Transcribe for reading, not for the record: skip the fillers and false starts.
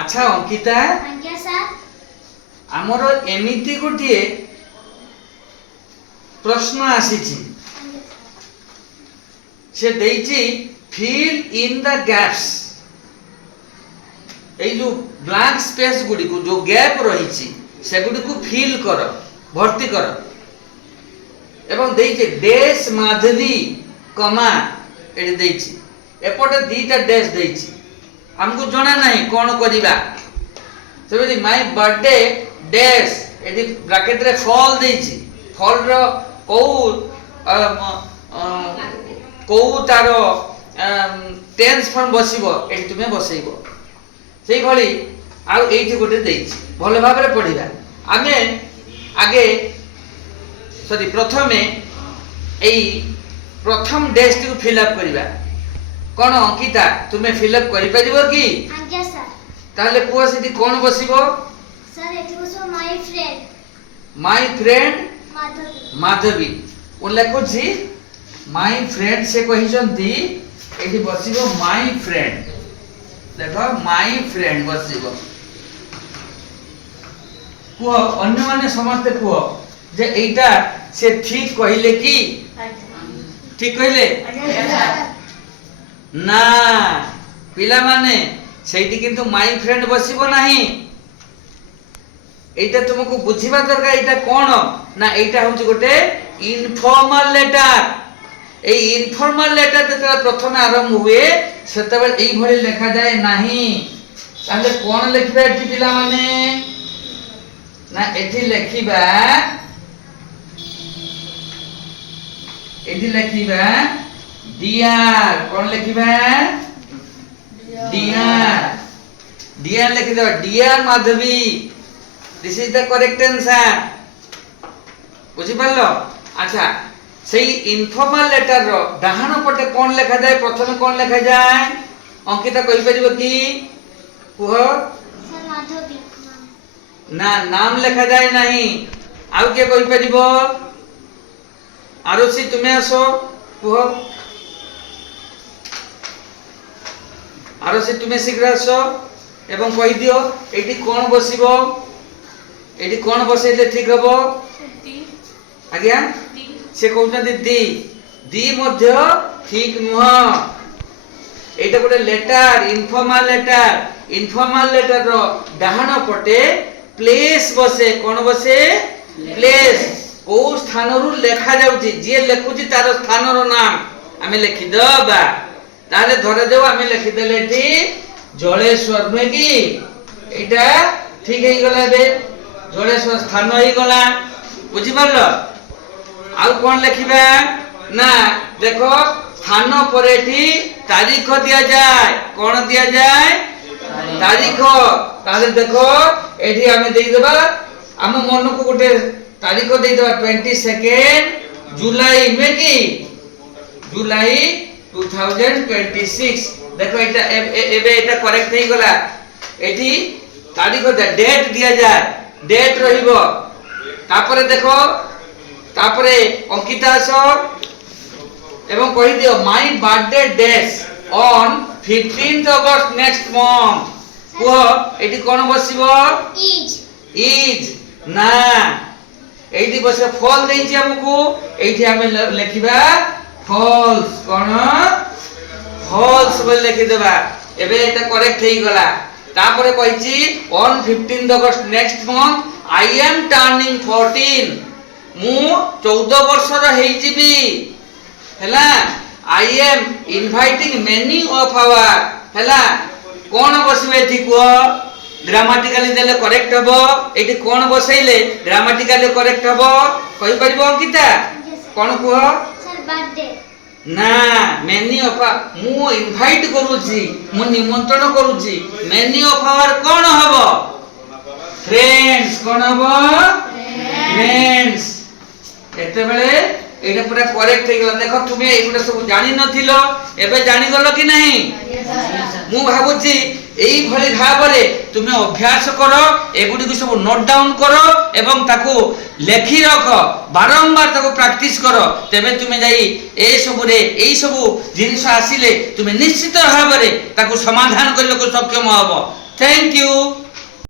अच्छा अंकिता आज्ञा सर आमर एमिति गोटे प्रश्न आसीची से देइची फिल इन द गैप्स ए जो ब्लैंक स्पेस गुडी को जो गैप रही से गुडी को फिल कर भर्ती कर एवं देइची डैश माधवी कमा एडी देइची एपटे दीटा डैश देइची हमको जଣା नहीं कौन करिबा सेबेदी माय बर्थडे डैश एडी ब्रैकेट रे फॉल देइची फॉल रो को को तारो टेंस फॉर्म बसिबो एठी तुमे बसैबो सेई भली आ एठी गोटे देइची भलो भाबरे पढिबा आमे आगे सॉरी प्रथमे एई प्रथम डैश टी को फिल अप करिबा कोन अंकिता तुमे फिल अप करि परिबो की आज्ञा सर ताले पुआ सिटी कोन बसिबो सर एठी बसो माय फ्रेंड माधवी माधवी ओ लेखुची माय फ्रेंड से कहिसंती एठी बसिबो माय फ्रेंड देखो माय फ्रेंड बसिबो को अन्य माने समस्त को जे एटा से ठीक कहिले की ठीक कहिले ना पिला माने सेठी किंतु माय फ्रेंड बसिबो नाही एटा तुमको बुझिबा दरकार एटा कोन ना एटा होची गोटे इनफॉर्मल लेटर ए इनफॉर्मल लेटर जेतला प्रथम आरंभ हुए सेतबे एई भली लेखा जाय नाही ताले कोन लिखबा एठी पिला माने ना एठी लिखिबा डियर कोन लिखिबा डियर लिखि दो dear Madhavi this is the correct answer बुझि पारलो अच्छा सेई इनफॉर्मल लेटर रो डाहाण पटे कोन लिखा जाय प्रथम कोन लिखा जाय अंकिता कहि परिबो की कुह सर माधवी ना नाम लिखा जाय नाही आउ के कहि परिबो आरोसी तुमे आसो कुह आरोसी तुमे शीघ्र आसो एवं कहि दियो एठी कोन बसिबो एठी कोन बसेले ठीक हबो आज्ञा से कहउछन दी मध्य ठीक नुह एटा गोटे लेटर इनफॉर्मल लेटर रो डाहाण पटे प्लेस बसे कोन बसे प्लेस को स्थान रु लेखा जाउची जे लेखुची तार स्थान रो नाम आमे लिखि दबा ताले धरे देव आमे लिखि देले एठी जलेश्वर में की एटा ठीक हेई गला बे जलेश्वर स्थान हेई गला बुझि पारलो आउ कोन लिखिबा ना देखो स्थान पर एठी तारीख दिया जाय कोन दिया जाय तारीख ताले देखो एठी आमे देई देबा हम मन को गोटे तारीख देई देबा 22 जुलाई में की जुलाई 2026 देखो एटा एबे एटा करेक्ट हेई गला एठी तारीख डेट दिया जाय डेट रहिबो तापरे देखो तापरे अंकिता सो एवं कहि दियो my birthday dash on 15th August next month को एठी कोन बसिबो इज ना एठी बसे फॉल देइछि हमकु एठी हमें लिखिबा फॉल्स कोन फॉल्स बोल लिखि देबा एबे एटा करेक्ट हेई गला तापरे कहिछि on 15th August next month I am turning 14 मु 14 वर्ष र हेई जिबी हैला I am inviting many of our हैला कोन बसबे ठीक को ग्रामेटिकली देले करेक्ट हबो एठी कोन बसैले ग्रामेटिकली करेक्ट हबो कहि परिबो अंकिता कोन को सर बर्थडे ना मेनी ऑफ मु इनवाइट करूची मु निमंत्रण करूची मेनी ऑफ आवर कोन हबो फ्रेंड्स कोन हबो फ्रेंड्स एते बेले एटा पूरा करेक्ट हे गला देखो तुमे एगुडा सब जानि नथिलो एबे जानि गलो कि नहीं मु भाबुची এইଭଳି ଭାବରେ ତୁମେ ଅଭ୍ୟାସ କର, ଏଗୁଡ଼ିକୁ ସବୁ ନୋଟ୍ ଡାଉନ୍ କର ଏବଂ ତାକୁ ଲେଖି ରଖ, ବାରମ୍ବାର ତାକୁ ପ୍ରାକ୍ଟିସ୍ କର। ତେବେ ତୁମେ ଯାଇ ଏସବୁରେ ଏଇସବୁ ଜିନିଷ ଆସିଲେ ତୁମେ ନିଶ୍ଚିତ ଭାବରେ ତାକୁ ସମାଧାନ କରିବାକୁ ସକ୍ଷମ ହେବ। Thank you.